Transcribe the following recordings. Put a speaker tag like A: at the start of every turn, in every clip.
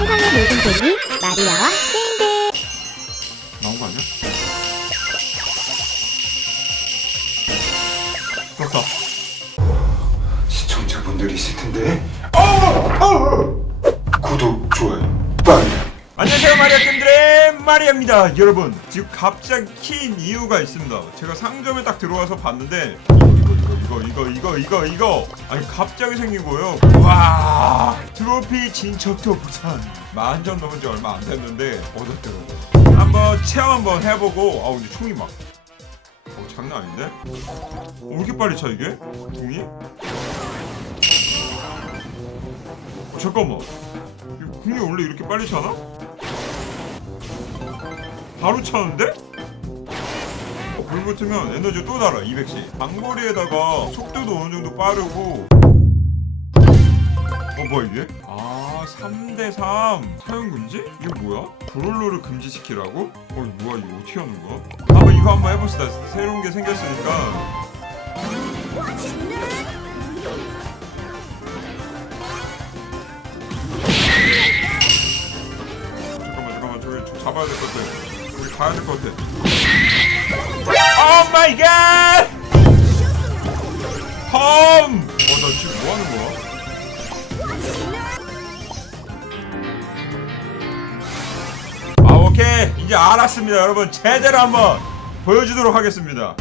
A: 세상의 모든 재미 마리아와 게임들
B: 나온 거 아니야? 떴다.
C: 시청자분들이 있을 텐데. 어! 어! 구독, 좋아요, 빨리.
B: 안녕하세요 마리아님들의 마리아입니다 여러분 지금 갑자기 킨 이유가 있습니다 제가 상점에 딱 들어와서 봤는데 이거 이거 이거 이거 이거 이거 아니 갑자기 생긴 거예요 와 트로피 진척도 부산 만점 넘은 지 얼마 안 됐는데 얻었더라고요 한번 체험 한번 해보고 아 근데 총이 막 어, 장난 아닌데? 어, 왜 이렇게 빨리 차 이게? 궁이? 어, 잠깐만 이 궁이 원래 이렇게 빨리 차나? 바로 차는데? 어, 불 붙으면 에너지 또 달아 200씩 장거리에다가 속도도 어느 정도 빠르고 어 뭐야 이게? 아 3대3 사용금지? 이거 뭐야? 브롤러를 금지시키라고? 어 뭐야 이거 어떻게 하는 거야? 한번 이거 한번 해봅시다 새로운 게 생겼으니까 잠깐만 잠깐만 저기 저 잡아야 될 것 같아 우리 가야 될 것 같아 오 마이 갓 홈! 어나 지금 뭐 하는 거야? 아 오케이 이제 알았습니다 여러분 제대로 한번 보여주도록 하겠습니다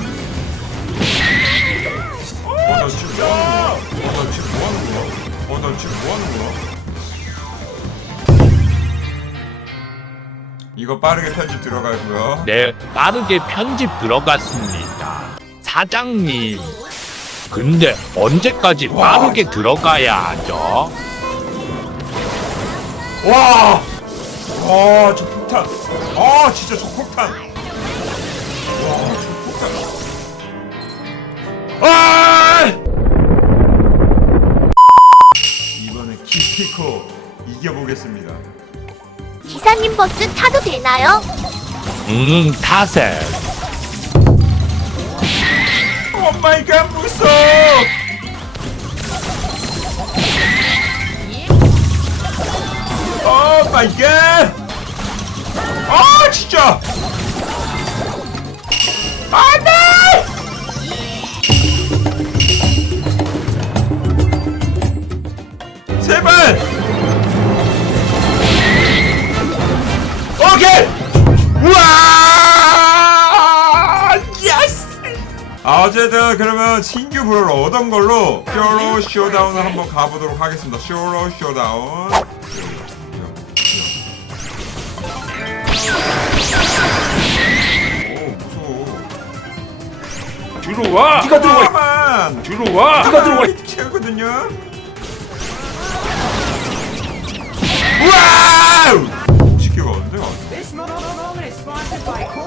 B: 어나 지금 뭐 하는 거야? 어나 지금 뭐 하는 거야? 어나 지금 뭐 하는 거야? 이거 빠르게 편집 들어가고요
D: 네, 빠르게 편집 들어갔습니다. 사장님. 근데 언제까지 빠르게 들어가야 하죠?
B: 와! 와, 저 폭탄. 아, 진짜 저 폭탄. 와,
A: 버스 타도 되나요?
D: 음, 타세.
B: 오 마이 갓, 무서워! 오 마이 갓! 아, 진짜! 어쨌든 그러면 신규 브롤 얻은 걸로 쇼로 쇼다운을 한번 가보도록 하겠습니다. 쇼로 쇼다운. 오, 무서워.
D: 뒤로 와!
B: 네가 들어와!
D: 뒤로 와!
B: 네가 들어와! 채우거든요. 와우! 50개가 왔는데?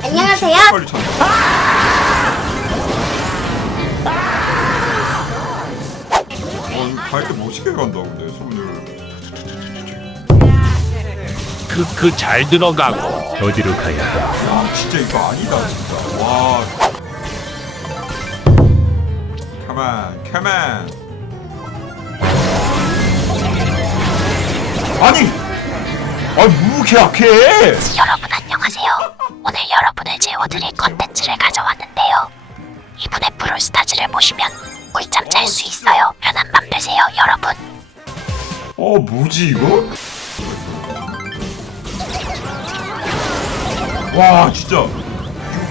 A: 안녕하세요
B: 빨리 찾아. 어, 이거 갈때 멋있게 간다, 근데, 손을.
D: 크크 잘 들어가고.
E: 어디로 가야 해?
B: 야, 진짜 이거 아니다, 진짜. 와. 가만, 가만. 아니! 아니, 뭐 이렇게 약해?
F: 여러분 안녕하세요. 오늘 여러분을 재워드릴 컨텐츠를 가져왔는데요. 이분의 브롤스타즈를 보시면 꿀잠 잘 수 있어요. 편한 맘 되세요, 여러분.
B: 어, 뭐지, 이거? 와, 진짜. 군-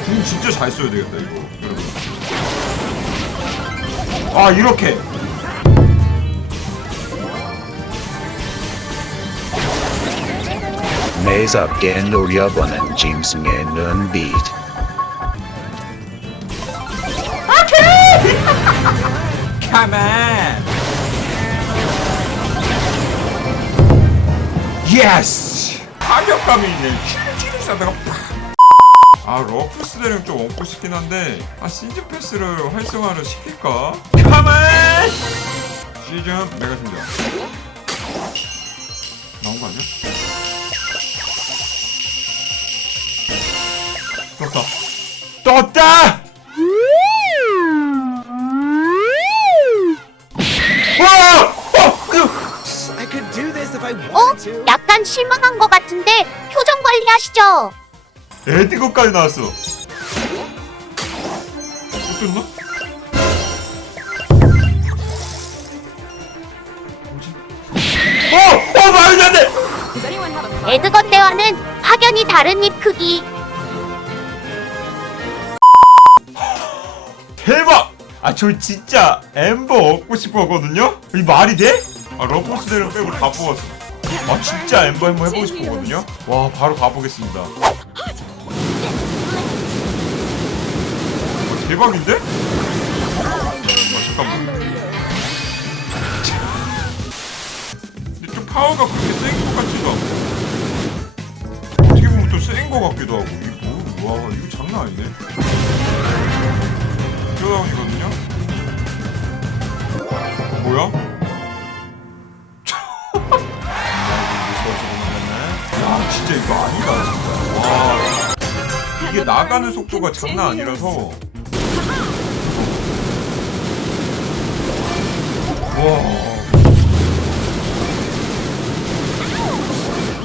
B: 군 진짜 잘 써야 되겠다, 이거. 여러분. 아, 이렇게.
G: 매섭게 노려보는 짐승의 눈빛
B: 가만. 예스. 타격감이 있네. 찌릿 싸다가 팍. 아 러프스 대령 좀 얹고 싶긴 한데 아 시즌 패스를 활성화를 시킬까? 가만. 시즌 메가 신장. 나온 거 아니야? 떴다. 떴다.
A: 약간 실망한 것 같은데 표정 관리하시죠.
B: 에디거까지 나왔어. 어땠나? 뭐지? 어! 어! 말도 안 돼!
A: 에드거 때와는 확연히 다른 입 크기.
B: 대박! 아, 저 진짜 엠버 얻고 싶었거든요? 이 말이 돼? 아, 러퍼스대를 빼고 다 뽑았어. 아, 진짜 엠버 한번 해보고 싶었거든요? 와, 바로 가보겠습니다. 어, 대박인데? 아, 잠깐만. 근데 좀 파워가 그렇게 센 것 같지도 않고. 어떻게 보면 또 센 것 같기도 하고. 이게 뭐, 와, 이거 장난 아니네. 쇼다운이거든요? 뭐야? 진짜 이거 아니다 진짜 와 이게 나가는 속도가 장난 아니라서 와.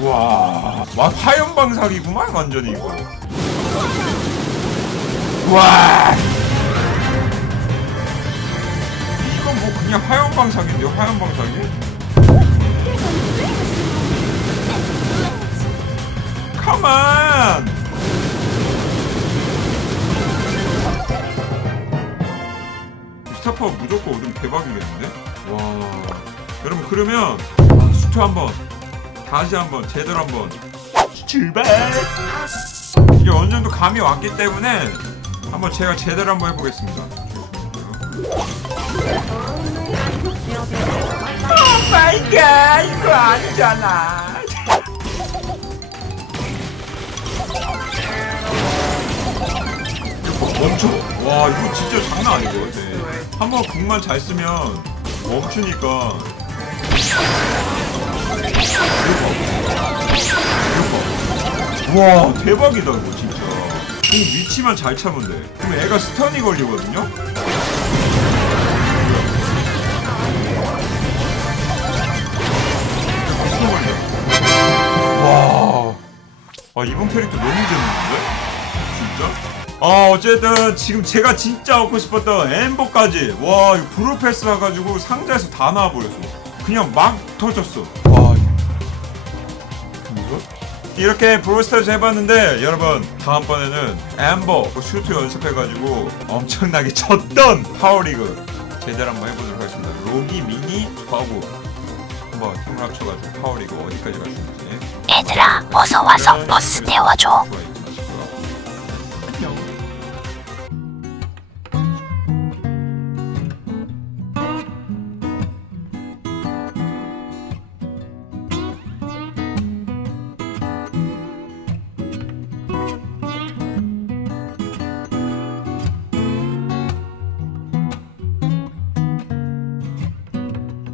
B: 와, 와 화염방사기구만 완전히 이거. 와. 이건 뭐 그냥 화염방사기인데요, 화염방사기? 가만. 스타파워 무조건 오르면 대박이겠는데? 와. 여러분 그러면 아, 수트 한 번 다시 한 번 제대로 한 번 출발. 이게 어느 정도 감이 왔기 때문에 한번 제가 제대로 한번 해보겠습니다. 오 마이 갓 이거 아니잖아. 멈춰? 와 이거 진짜 장난 것 같아. 한번 궁만 잘 쓰면 멈추니까. 와 대박이다 이거 진짜 그 위치만 잘돼 그럼 애가 스턴이 걸리거든요 와 아, 이번 캐릭터 너무 재밌는데? 진짜? 아 어쨌든 지금 제가 진짜 얻고 싶었던 엠버까지. 와 이거 브루패스 와가지고 상자에서 다 나와버렸어. 그냥 막 터졌어. 와. 이거? 이렇게 브롤스타즈 해봤는데 여러분 다음번에는 엠버 그 슈트 연습해가지고 엄청나게 쳤던 파워리그 제대로 한번 해보도록 하겠습니다. 로기 미니 버브 한번 힘을 합쳐가지고 파워리그 어디까지 갈 수 있는지.
F: 얘들아 어서 와서 버스 태워줘.